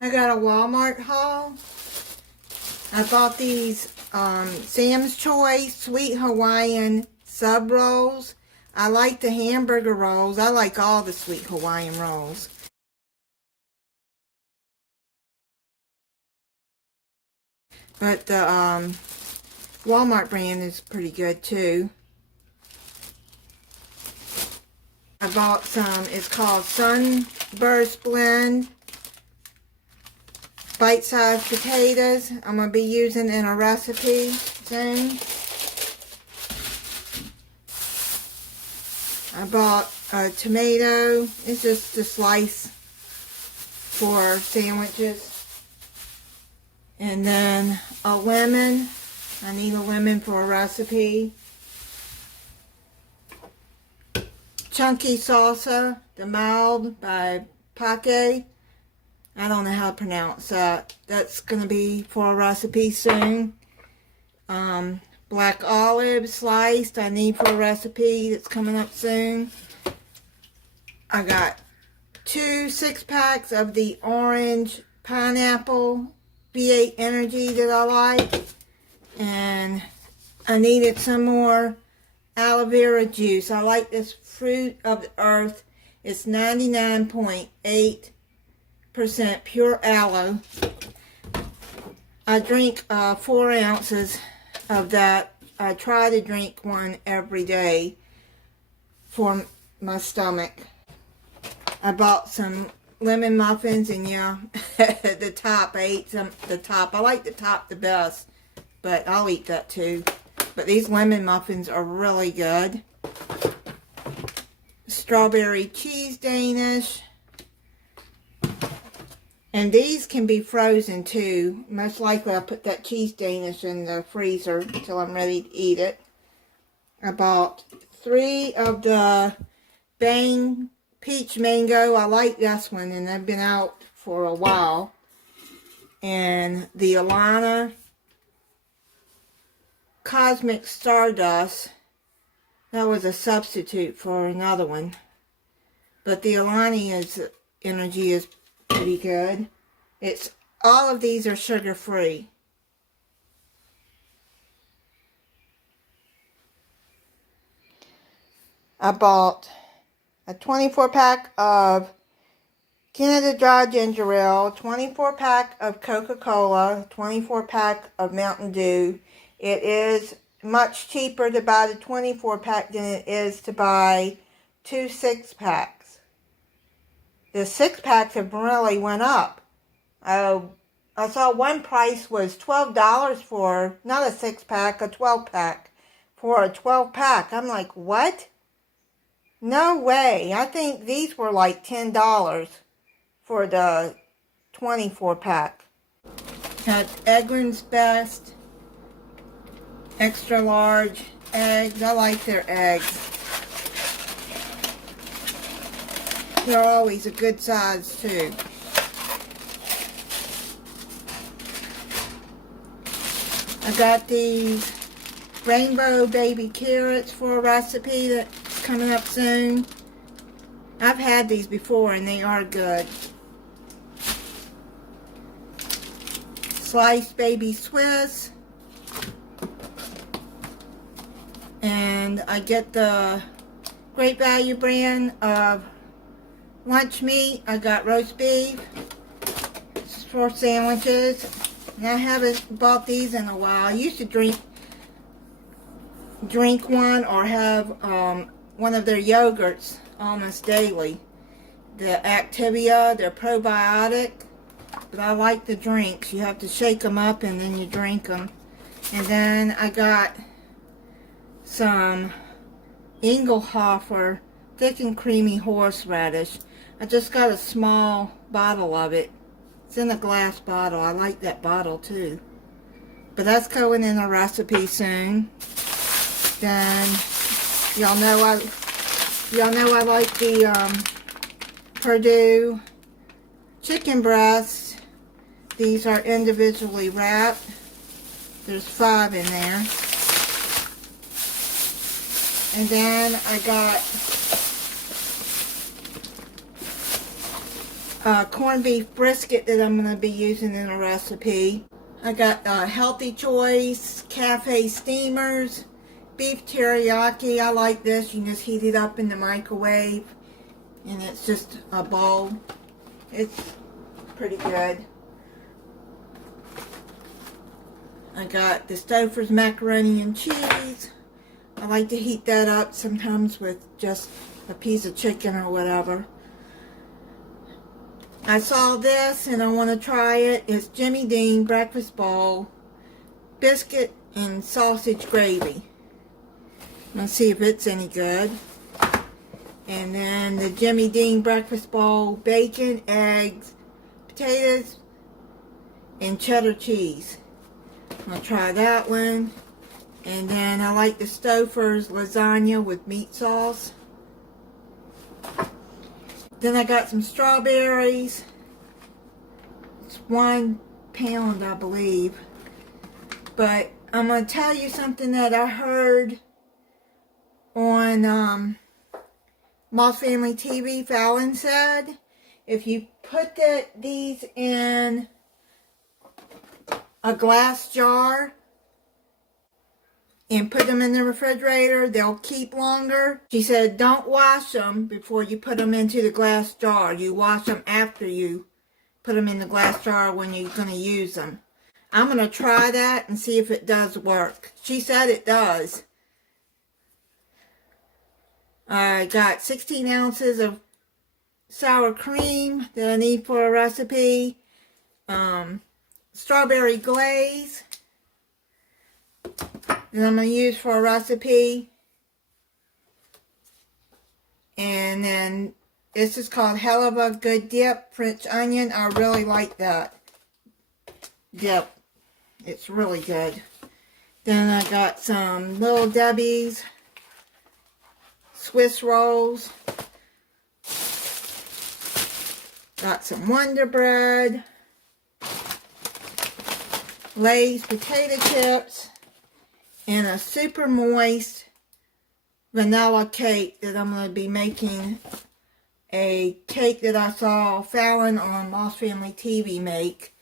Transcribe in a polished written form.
I got a Walmart haul. I bought these Sam's Choice Sweet Hawaiian sub rolls. I like the hamburger rolls. I like all the Sweet Hawaiian rolls. But the Walmart brand is pretty good too. I bought some, it's called Sunburst Blend. Bite-sized potatoes. I'm going to be using in a recipe soon. I bought a tomato. It's just a slice for sandwiches. And then a lemon. I need a lemon for a recipe. Chunky salsa, the mild by Pake. I don't know how to pronounce that. That's going to be for a recipe soon. Black olive sliced. I need for a recipe that's coming up soon. I got 2 6-packs of the orange pineapple V8 Energy that I like. And I needed some more aloe vera juice. I like this fruit of the earth. It's 99.8% pure aloe. I drink 4 ounces of that. I try to drink one every day for my stomach. I bought some lemon muffins, and yeah, the top, I ate the top. I like the top the best, but I'll eat that too. But these lemon muffins are really good. Strawberry cheese Danish. And these can be frozen too. Most likely I'll put that cheese Danish in the freezer until I'm ready to eat it. I bought 3 of the Bang Peach Mango. I like this one, and they've been out for a while. And the Alana Cosmic Stardust. That was a substitute for another one. But the Alani Energy is pretty good. It's all of these are sugar free. I bought a 24-pack of Canada Dry Ginger Ale, 24-pack of Coca-Cola, 24-pack of Mountain Dew. It is much cheaper to buy the 24-pack than it is to buy 2 6-packs. The 6-packs have really went up. I saw one price was $12 for, not a 6-pack, a 12-pack. For a 12-pack. I'm like, what? No way. I think these were like $10 for the 24-pack. Got Eggland's Best extra large eggs. I like their eggs. They're always a good size too. I got these rainbow baby carrots for a recipe that's coming up soon. I've had these before and they are good. Sliced baby Swiss. And I get the Great Value brand of lunch meat. I got roast beef for sandwiches. And I haven't bought these in a while. I used to drink one or have one of their yogurts almost daily. The Activia, they're probiotic. But I like the drinks. You have to shake them up and then you drink them. And then I got some Engelhofer thick and creamy horseradish. I just got a small bottle of it. It's in a glass bottle. I like that bottle too. But that's going in a recipe soon. Then y'all know I like the Perdue chicken breasts. These are individually wrapped. There's 5 in there. And then I got corned beef brisket that I'm going to be using in a recipe. I got Healthy Choice cafe steamers, beef teriyaki. I like this. You can just heat it up in the microwave and it's just a bowl. It's pretty good. I got the Stouffer's macaroni and cheese. I like to heat that up sometimes with just a piece of chicken or whatever. I saw this and I want to try it. It's Jimmy Dean breakfast bowl, biscuit and sausage gravy. Let's see if it's any good. And then the Jimmy Dean breakfast bowl, bacon, eggs, potatoes, and cheddar cheese. I'll try that one. And then I like the Stouffer's lasagna with meat sauce. Then I got some strawberries. It's 1 pound, I believe. But I'm going to tell you something that I heard on Moss Family TV. Fallon said, if you put these in a glass jar and put them in the refrigerator, they'll keep longer. She said don't wash them before you put them into the glass jar. You wash them after you put them in the glass jar when you're going to use them. I'm going to try that and see if it does work. She said it does. I got 16 ounces of sour cream that I need for a recipe. Strawberry glaze that I'm going to use for a recipe. And then this is called Hell of a Good Dip, French onion. I really like that dip. It's really good. Then I got some Little Debbie's Swiss rolls. Got some Wonder Bread. Lay's potato chips. And a super moist vanilla cake that I'm going to be making. A cake that I saw Fallon on Moss Family TV make.